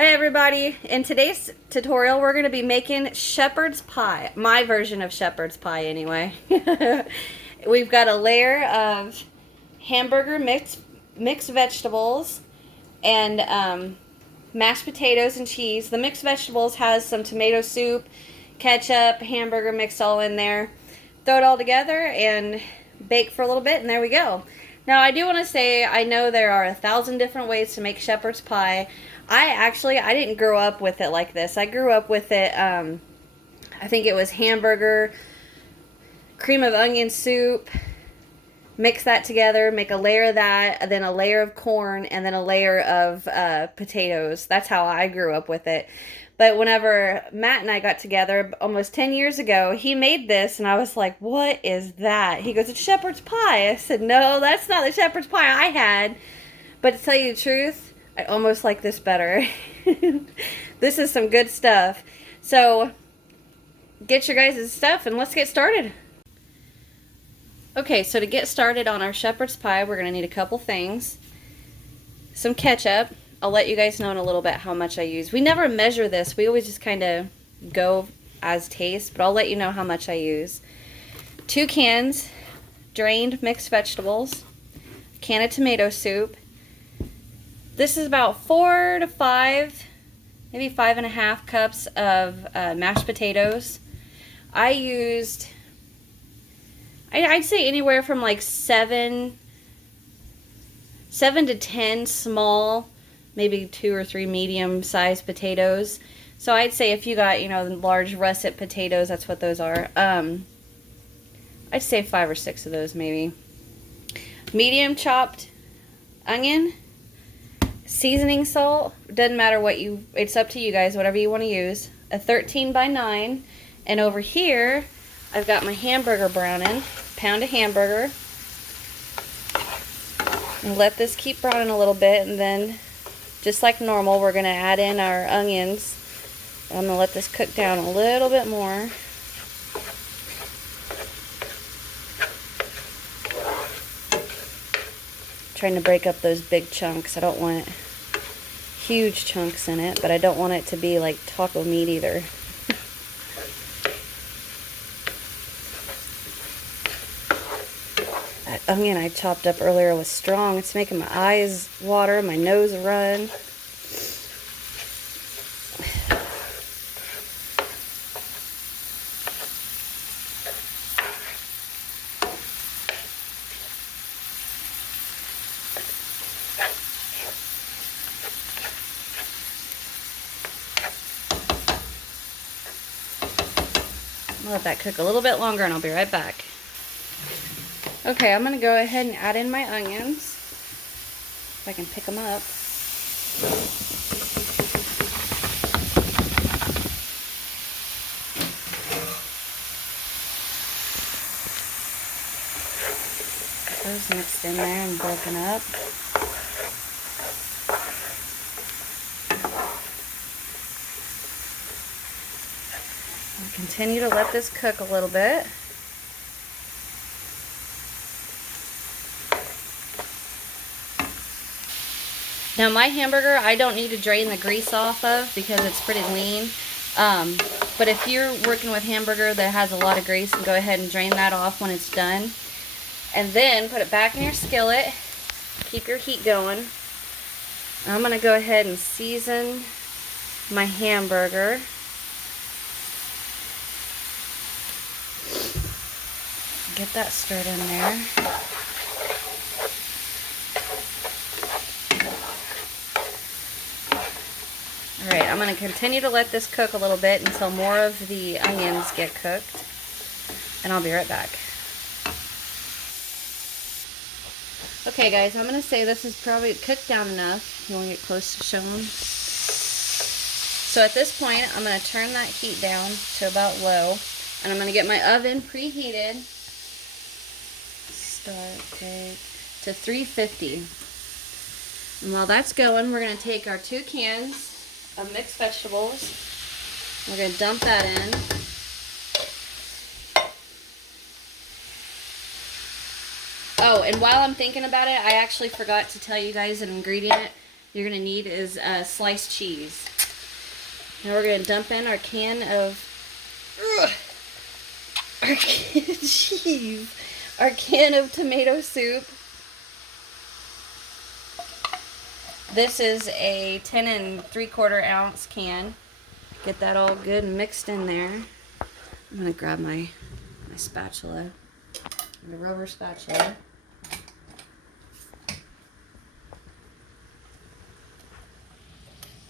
Hi everybody, in today's tutorial we're going to be making shepherd's pie, my version of shepherd's pie anyway. We've got a layer of hamburger mixed vegetables and mashed potatoes and cheese. The mixed vegetables has some tomato soup, ketchup, hamburger mixed all in there. Throw it all together and bake for a little bit and there we go. Now I do want to say I know there are 1,000 different ways to make shepherd's pie. I didn't grow up with it like this. I grew up with it, I think it was hamburger, cream of onion soup, mix that together, make a layer of that, and then a layer of corn, and then a layer of potatoes. That's how I grew up with it. But whenever Matt and I got together almost 10 years ago, he made this, and I was like, what is that? He goes, it's shepherd's pie. I said, no, that's not the shepherd's pie I had. But to tell you the truth, I almost like this better. This is some good stuff. So, get your guys' stuff and let's get started. Okay, so to get started on our shepherd's pie, we're going to need a couple things. Some ketchup. I'll let you guys know in a little bit how much I use. We never measure this. We always just kind of go as taste, but I'll let you know how much I use. 2 cans drained mixed vegetables, a can of tomato soup. This is about 4 to 5, maybe 5.5 cups of mashed potatoes. I used, I'd say anywhere from like 7 to 10 small, maybe 2 or 3 medium-sized potatoes. So I'd say if you got, large russet potatoes, that's what those are. I'd say 5 or 6 of those maybe. Medium chopped onion. Seasoning salt, doesn't matter it's up to you guys, whatever you want to use. A 13 by 9, and over here, I've got my hamburger browning, pound of hamburger. And let this keep browning a little bit, and then, just like normal, we're going to add in our onions. I'm going to let this cook down a little bit more. Trying to break up those big chunks. I don't want huge chunks in it, but I don't want it to be like taco meat either. That onion I chopped up earlier was strong. It's making my eyes water, my nose run. I'll let that cook a little bit longer and I'll be right back. Okay, I'm going to go ahead and add in my onions. If I can pick them up. Get those mixed in there and broken up. Continue to let this cook a little bit. Now my hamburger, I don't need to drain the grease off of because it's pretty lean. But if you're working with hamburger that has a lot of grease, go ahead and drain that off when it's done. And then put it back in your skillet. Keep your heat going. I'm going to go ahead and season my hamburger. Get that stirred in there. Alright, I'm going to continue to let this cook a little bit until more of the onions get cooked. And I'll be right back. Okay guys, I'm going to say this is probably cooked down enough. You want to get close to showing? So at this point, I'm going to turn that heat down to about low. And I'm going to get my oven preheated. To 350. And while that's going, we're going to take our 2 cans of mixed vegetables. We're going to dump that in. Oh, and while I'm thinking about it, I actually forgot to tell you guys an ingredient. you're going to need is sliced cheese. Now we're going to dump in our can of our can of tomato soup. This is a 10 3/4 ounce can. Get that all good and mixed in there. I'm going to grab my spatula, my rubber spatula.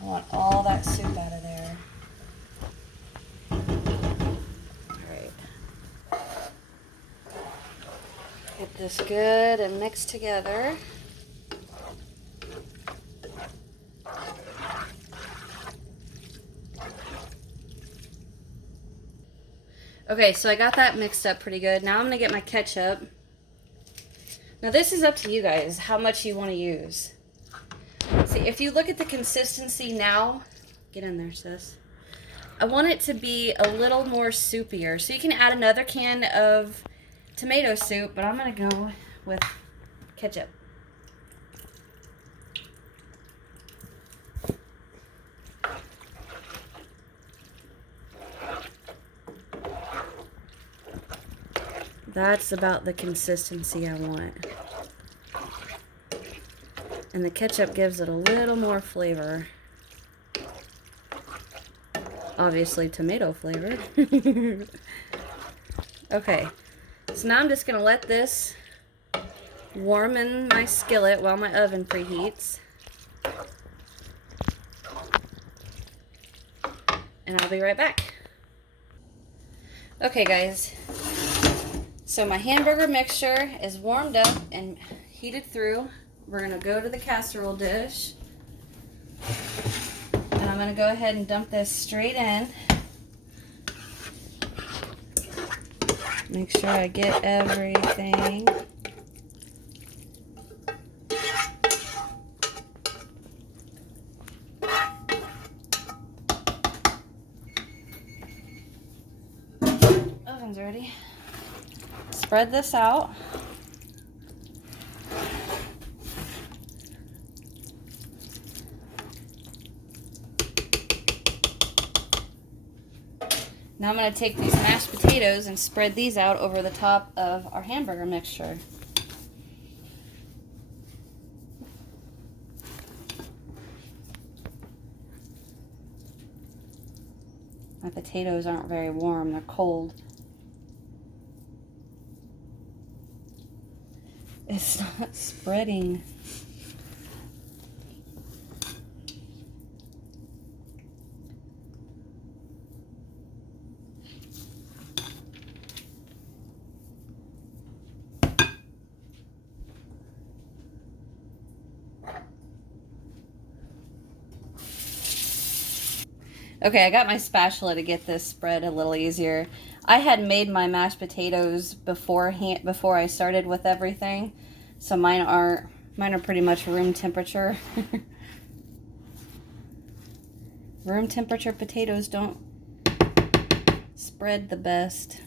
I want all that soup out of there. Alright. Get this good and mixed together. Okay, so I got that mixed up pretty good. Now I'm going to get my ketchup. Now this is up to you guys, how much you want to use. See, if you look at the consistency now, get in there, sis. I want it to be a little more soupier. So you can add another can of tomato soup, but I'm going to go with ketchup. That's about the consistency I want. And the ketchup gives it a little more flavor. Obviously tomato flavor. Okay, so now I'm just going to let this warm in my skillet while my oven preheats. And I'll be right back. Okay guys, so my hamburger mixture is warmed up and heated through. We're going to go to the casserole dish. And I'm going to go ahead and dump this straight in. Make sure I get everything. Oven's ready. Spread this out. Now I'm going to take these mashed potatoes and spread these out over the top of our hamburger mixture. My potatoes aren't very warm, they're cold. It's not spreading. Okay, I got my spatula to get this spread a little easier. I had made my mashed potatoes beforehand before I started with everything, so mine are pretty much room temperature. Room temperature potatoes don't spread the best.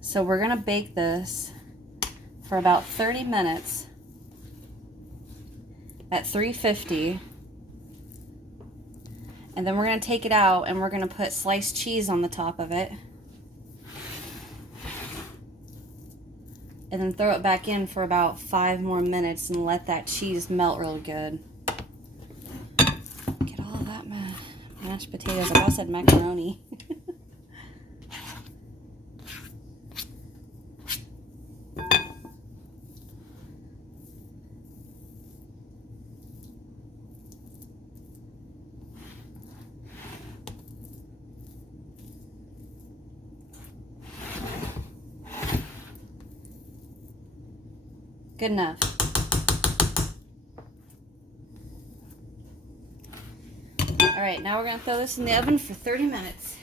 So we're going to bake this for about 30 minutes at 350. And then we're going to take it out and we're going to put sliced cheese on the top of it. And then throw it back in for about 5 more minutes and let that cheese melt real good. Get all of that mashed potatoes. I almost said macaroni. Good enough. All right, now we're going to throw this in the oven for 30 minutes.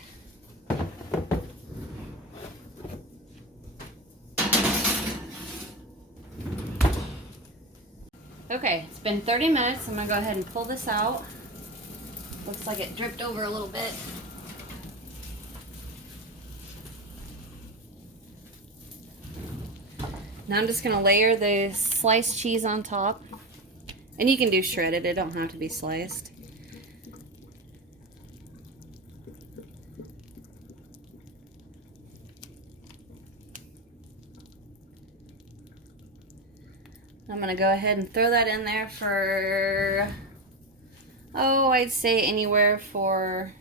Okay, it's been 30 minutes. I'm going to go ahead and pull this out. Looks like it dripped over a little bit. Now I'm just going to layer the sliced cheese on top. And you can do shredded. It don't have to be sliced. I'm going to go ahead and throw that in there for, oh, I'd say anywhere for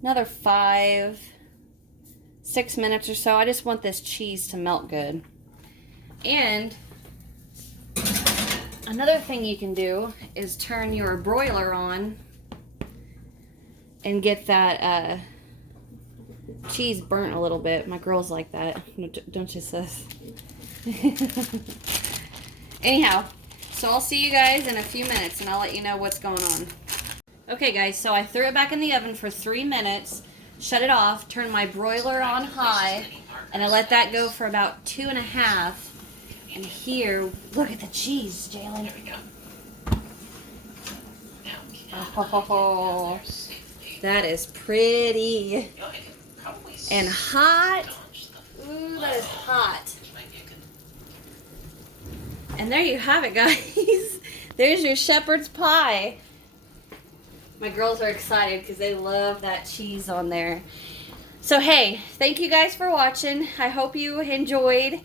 another 5-6 minutes or so. I just want this cheese to melt good. And another thing you can do is turn your broiler on and get that cheese burnt a little bit. My girls like that, don't you, sis? Anyhow, so I'll see you guys in a few minutes and I'll let you know what's going on. Okay guys, so I threw it back in the oven for 3 minutes, shut it off, turned my broiler on high, and I let that go for about 2.5. And here, look at the cheese, Jalen. Oh, that is pretty. And hot. Ooh, that is hot. And there you have it, guys. There's your shepherd's pie. My girls are excited because they love that cheese on there. So, hey, thank you guys for watching. I hope you enjoyed.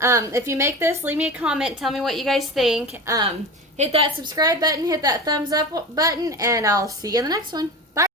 If you make this, leave me a comment. Tell me what you guys think. Hit that subscribe button. Hit that thumbs up button. And I'll see you in the next one.